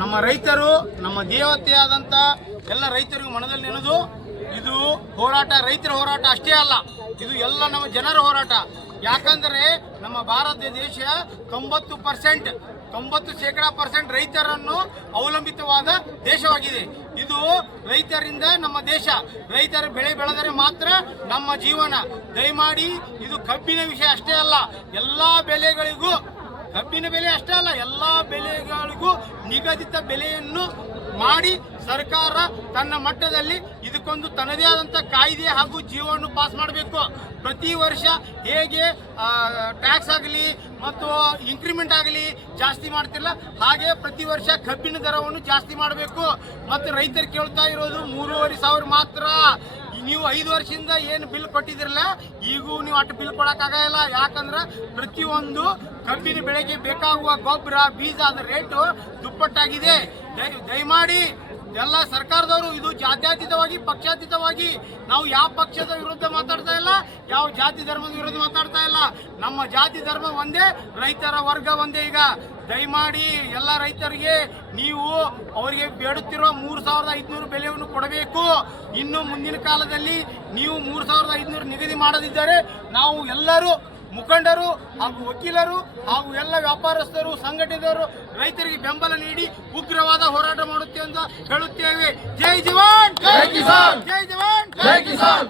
ನಮ್ಮ ರೈತರು, ನಮ್ಮ ದೇವತೆಯಾದಂಥ ಎಲ್ಲ ರೈತರಿಗೂ ಮನದಲ್ಲಿ ನೆನೆದು, ಇದು ಹೋರಾಟ, ರೈತರ ಹೋರಾಟ ಅಷ್ಟೇ ಅಲ್ಲ, ಇದು ಎಲ್ಲ ನಮ್ಮ ಜನರ ಹೋರಾಟ. ಯಾಕಂದರೆ ನಮ್ಮ ಭಾರತ ದೇಶ ತೊಂಬತ್ತು ಪರ್ಸೆಂಟ್, ತೊಂಬತ್ತು ಶೇಕಡಾ ಪರ್ಸೆಂಟ್ ರೈತರನ್ನು ಅವಲಂಬಿತವಾದ ದೇಶವಾಗಿದೆ. ಇದು ರೈತರಿಂದ ನಮ್ಮ ದೇಶ. ರೈತರ ಬೆಳೆ ಬೆಳೆದರೆ ಮಾತ್ರ ನಮ್ಮ ಜೀವನ. ದಯಮಾಡಿ ಇದು ಕಬ್ಬಿನ ವಿಷಯ ಅಷ್ಟೇ ಅಲ್ಲ, ಎಲ್ಲ ಬೆಳೆಗಳಿಗೂ ಕಬ್ಬಿನ ಬೆಲೆ ಅಷ್ಟೇ ಅಲ್ಲ, ಎಲ್ಲ ಬೆಲೆಗಳಿಗೂ ನಿಗದಿತ ಬೆಲೆಯನ್ನು ಮಾಡಿ ಸರ್ಕಾರ ತನ್ನ ಮಟ್ಟದಲ್ಲಿ ಇದಕ್ಕೊಂದು ತನ್ನದೇ ಆದಂಥ ಕಾಯ್ದೆ ಹಾಗೂ ಜೀವವನ್ನು ಪಾಸ್ ಮಾಡಬೇಕು. ಪ್ರತಿ ವರ್ಷ ಹೇಗೆ ಟ್ಯಾಕ್ಸ್ ಆಗಲಿ ಮತ್ತು ಇನ್ಕ್ರಿಮೆಂಟ್ ಆಗಲಿ ಜಾಸ್ತಿ ಮಾಡ್ತಿಲ್ಲ, ಹಾಗೆ ಪ್ರತಿ ವರ್ಷ ಕಬ್ಬಿನ ದರವನ್ನು ಜಾಸ್ತಿ ಮಾಡಬೇಕು. ಮತ್ತು ರೈತರು ಕೇಳ್ತಾ ಇರೋದು ಮೂರುವರೆ ಸಾವಿರ ಮಾತ್ರ ನೀವು ಐದು ವರ್ಷದಿಂದ ಏನು ಬಿಲ್ ಕೊಟ್ಟಿದ್ರಲ್ಲ ಈಗೂ ನೀವು ಅಟ್ಟು ಬಿಲ್ ಕೊಡೋಕ್ಕಾಗಲ್ಲ ಯಾಕಂದ್ರೆ ಪ್ರತಿಯೊಂದು ಕಬ್ಬಿನ ಬೆಳೆಗೆ ಬೇಕಾಗುವ ಗೊಬ್ಬರ, ಬೀಜ ಅದ ರೇಟು ದುಪ್ಪಟ್ಟಾಗಿದೆ. ದಯ, ದಯಮಾಡಿ ಎಲ್ಲ ಸರ್ಕಾರದವರು ಇದು ಜಾತ್ಯತೀತವಾಗಿ, ಪಕ್ಷಾತೀತವಾಗಿ, ನಾವು ಯಾವ ಪಕ್ಷದ ವಿರುದ್ಧ ಮಾತಾಡ್ತಾ ಇಲ್ಲ, ಯಾವ ಜಾತಿ ಧರ್ಮದ ವಿರುದ್ಧ ಮಾತಾಡ್ತಾ ಇಲ್ಲ. ನಮ್ಮ ಜಾತಿ ಧರ್ಮ ಒಂದೇ, ರೈತರ ವರ್ಗ ಒಂದೇ ಈಗ. ದಯಮಾಡಿ ಎಲ್ಲ ರೈತರಿಗೆ ನೀವು ಅವರಿಗೆ ಬೇಡುತ್ತಿರುವ ಮೂರು ಸಾವಿರದ ಐದುನೂರು ಬೆಲೆಯನ್ನು ಕೊಡಬೇಕು ಇನ್ನು ಮುಂದಿನ ಕಾಲದಲ್ಲಿ ನೀವು ಮೂರು ಸಾವಿರದ ಐದುನೂರು ನಿಗದಿ ಮಾಡದಿದ್ದರೆ ನಾವು ಎಲ್ಲರೂ ಮುಖಂಡರು ಹಾಗೂ ವಕೀಲರು ಹಾಗೂ ಎಲ್ಲ ವ್ಯಾಪಾರಸ್ಥರು ಸಂಘಟಿತರು ರೈತರಿಗೆ ಬೆಂಬಲ ನೀಡಿ ಉಗ್ರವಾದ ಹೋರಾಟ ಮಾಡುತ್ತೇವೆ ಅಂತ ಹೇಳುತ್ತೇವೆ ಜೈ ಜವಾನ್ ಜೈ ಕಿಸಾನ್! ಜೈ ಜವಾನ್ ಜೈ ಕಿಸಾನ್!